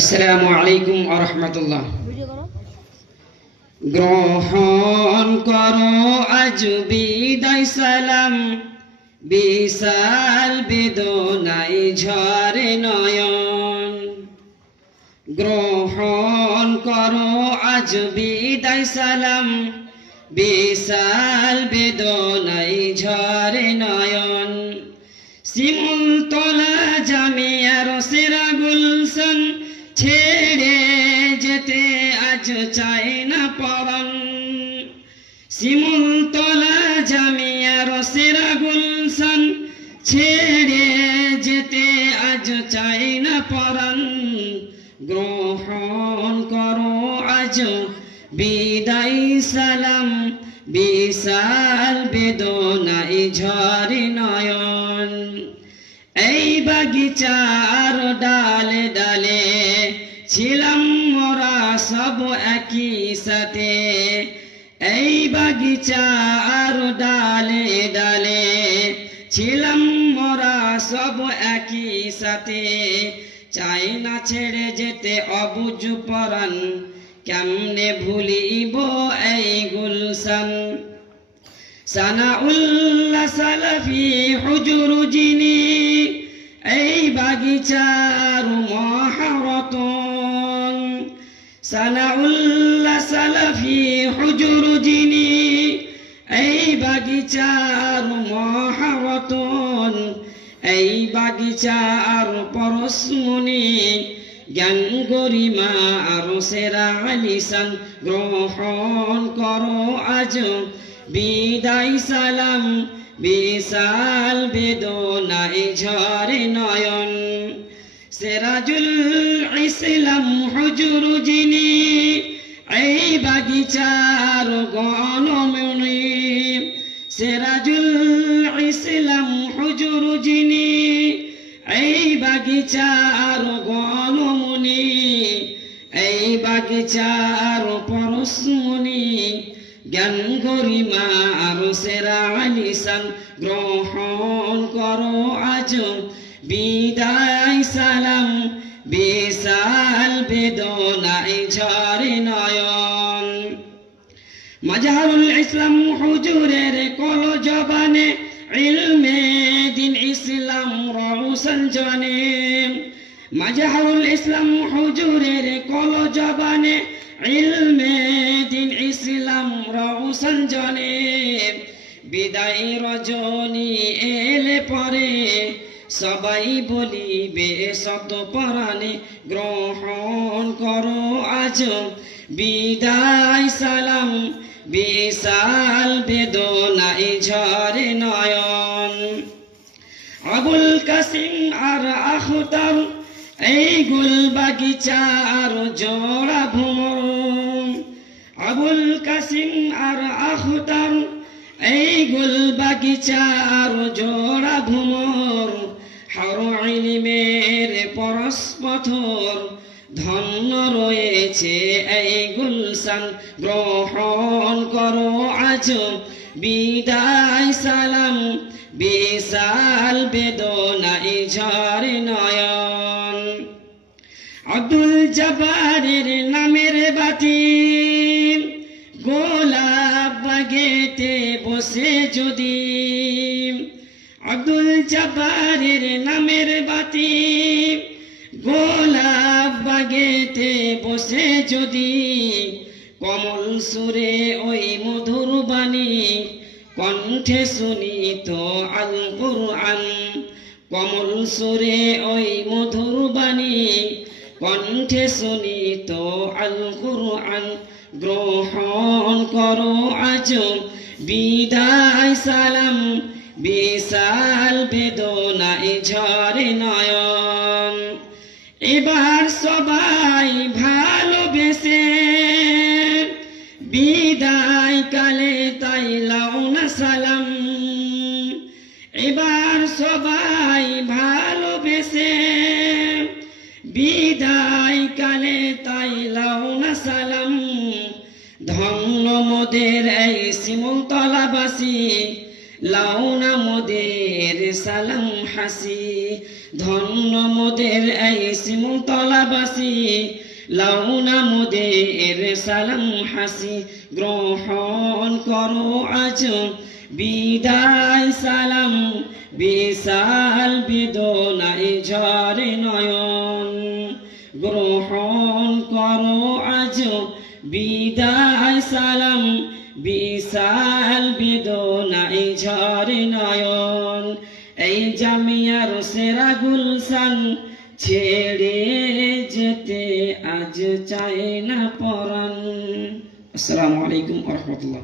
আসসালামু আলাইকুম আরহামতুল্লাহ গ্রহণ করো আজ বিদায় সালাম, বিশাল বেদনাই ঝরে নয়ন। গ্রহণ করো আজ বিদায় সালাম, বিশাল বেদনাই ঝরে নয়ন। শিমুল তোলা জামিয়ার সেরা গুলশন ছেড়ে যেতে আজ চাই না পরন শিমুল তোলা জামিয়ার সেরা গুলশন, ছেড়ে যেতে আজ চাই না পরন গ্রহণ করো আজ বিদায় সালাম, বিশাল বেদনাই ঝরে নয়ন। এই বাগিচার ডালে ডালে ছিলাম মোরা সব একই সাথে। এই বাগিচার ডালে ডালে ছিলাম মোরা সব একই সাথে। চাই না ছেড়ে যেতে অবুঝ পরান কেমনে ভুলিব এই গুলশান? সানাউল্লাহ সালাফি হুজুর যিনি, এই বাগিচার মহারতন সানাউল্লাহ সালাফি হুজুর যিনি, এই বাগিচার মহারতন এই বাগিচার পরশমণি, জ্ঞান গরিমা আর সেরা আলিসান গ্রহণ করো আজ। বিদায় সালাম, বিশাল বেদনায় ঝরে নয়ন। সেরাজুল ইসলাম হুজুর যিনি এই বাগিচার গণমণি সেরাজুল ইসলাম হুজুর যিনি এই বাগিচার গণমণি এই বাগিচার পরশমণি জ্ঞান গরিমা আর সেরা আলিসান গ্রহণ করো আজ। বিদায় সালাম বিশাল বেদনায় ঝরে নয়ন। মজাহরুল ইসলাম হুজুরের কল জবানে ইলমে দিন ইসলাম রৌশন জনে। মজাহরুল ইসলাম হুজুরের কল জবানে ইলমে দিন ইসলাম রৌশন জনে। বিদায় রজনী এলে পরে সবাই বলিবে শত পরাণে গ্রহণ করো আজ। বিদায় সালাম, বিশাল বেদনাই ঝরে নয়ন। আবুল কাসিম আর আখতার, এই গুল আর জোড়া ভ্রমর আবুল কাসিম আর আখতার, এই গুল বাগিচার জোড়া ভ্রমর হার ইলিমের পরস্পথর ধন্য রয়েছে এই গুলশান। গ্রহণ করো আজ বিদায় সালাম, বিশাল বেদনাই ঝরে নয়ন। আব্দুল জব্বারের নামের বাতি, গোলাপ বাগেতে বসে যদি আব্দুল জব্বারের নামের বাতি, গোলাপ বাগেতে বসে যদি, কমল সুরে ওই মধুর বাণী, কণ্ঠে শুনি তো আল কুরআন। কমল সুরে ওই মধুর বাণী, কণ্ঠে শুনি তো আল কুরআন। গ্রহণ করো আজ, বিদায় সালাম। বিশাল বেদনায় ঝরে নয়ন। এবার সবাই ভালোবেসে, বিদায় কালে তাই লাও না সালাম। এবার সবাই ভালোবেসে, বিদায় কালে তাই লাও না সালাম। ধন্য মোদের এই শিমুলতলাবাসী লাউনা মোদের সালাম হাসি, ধন্য মোদের এই সিমতলাবাসী লাউনা মোদের সালাম হাসি, গ্রহণ করো আজ বিদায় সালাম। বিশাল বেদনায় ঝরে নয়ন, গ্রহণ করো আজ বিদায় সালাম। বিশাল সেরা গুলশান ছেড়ে যেতে আজ চায় না পরান আসসালামু আলাইকুম রহমতুল্লাহ।